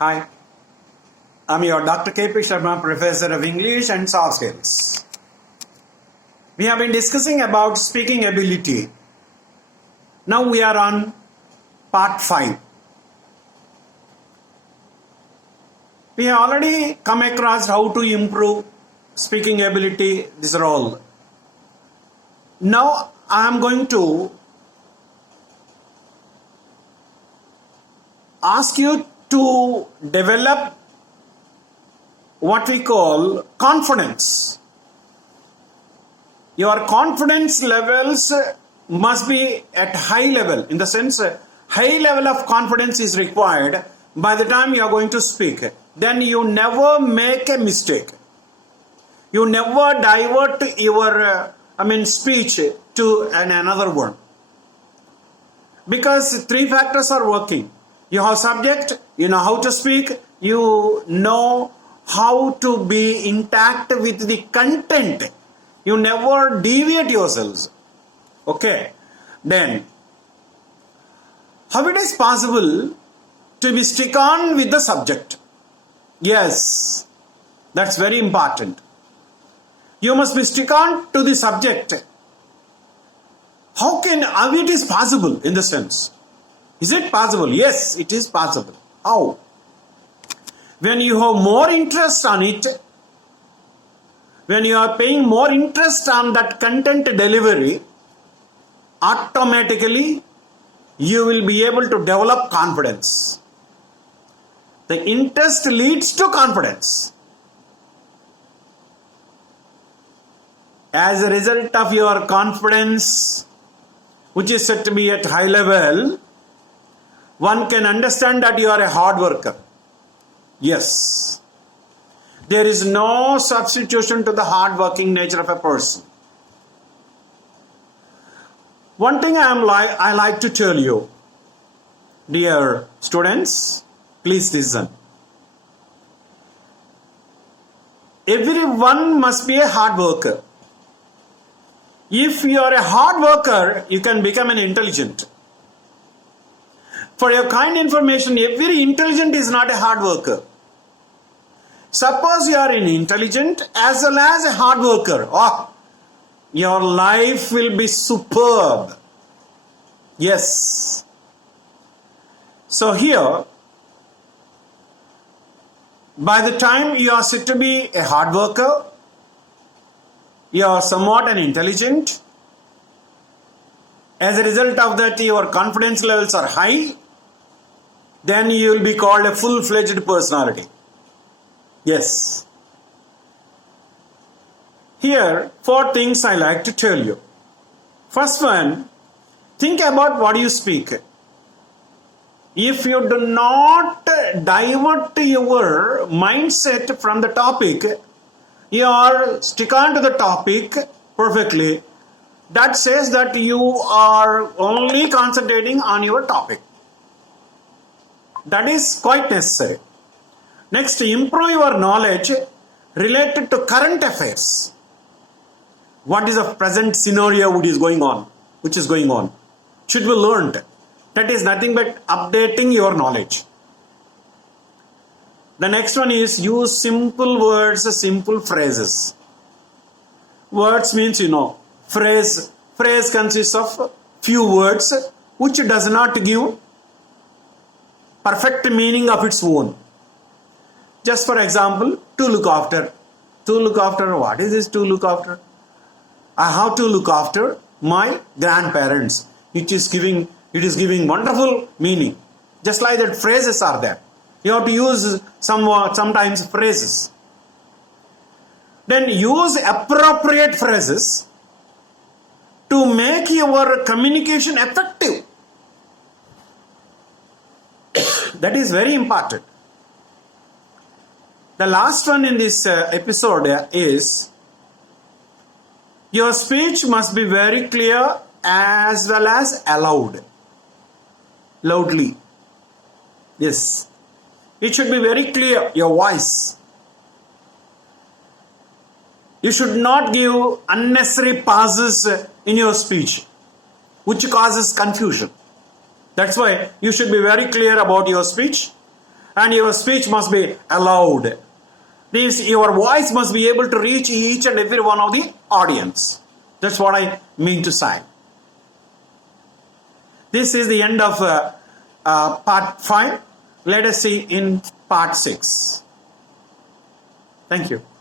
Hi, I'm your Dr. K.P. Sharma, Professor of English and Soft Skills. We have been discussing about speaking ability. Now we are on part 5. We have already come across how to improve speaking ability, this role. Now I am going to ask you to develop what we call confidence. Your confidence levels must be at high level, in the sense high level of confidence is required by the time you are going to speak. Then you never make a mistake. You never divert your speech to another one. Because 3 factors are working. You have subject, you know how to speak, you know how to be intact with the content. You never deviate yourselves. Okay. Then, how it is possible to be stick on with the subject? Yes, that's very important. You must be stick on to the subject. How it is possible in the sense? Is it possible? Yes, it is possible. How? When you have more interest on it, when you are paying more interest on that content delivery, automatically you will be able to develop confidence. The interest leads to confidence. As a result of your confidence, which is said to be at high level, one can understand that you are a hard worker. Yes. There is no substitution to the hard working nature of a person. One thing I like to tell you, dear students, please listen. Everyone must be a hard worker. If you are a hard worker, you can become an intelligent. For your kind information, every intelligent is not a hard worker. Suppose you are an intelligent as well as a hard worker. Your life will be superb. Yes. So here, by the time you are said to be a hard worker, you are somewhat an intelligent. As a result of that, your confidence levels are high. Then you will be called a full-fledged personality. Yes. Here, 4 things I like to tell you. First one, think about what you speak. If you do not divert your mindset from the topic, you are stick on to the topic perfectly. That says that you are only concentrating on your topic. That is quite necessary. Next, improve your knowledge related to current affairs. What is the present scenario which is going on? Should be learned. That is nothing but updating your knowledge. The next one is use simple words, simple phrases. Words means phrase. Phrase consists of few words which does not give perfect meaning of its own. Just for example, to look after. To look after, what is this to look after? I have to look after my grandparents. It is giving wonderful meaning. Just like that, phrases are there. You have to use sometimes phrases. Then use appropriate phrases to make your communication effective. That is very important. The last one in this episode is your speech must be very clear as well as loudly. Yes. It should be very clear, your voice. You should not give unnecessary pauses in your speech, which causes confusion. That's why you should be very clear about your speech. and your speech must be allowed. Your voice must be able to reach each and every one of the audience. That's what I mean to say. This is the end of part 5. Let us see in part 6. Thank you.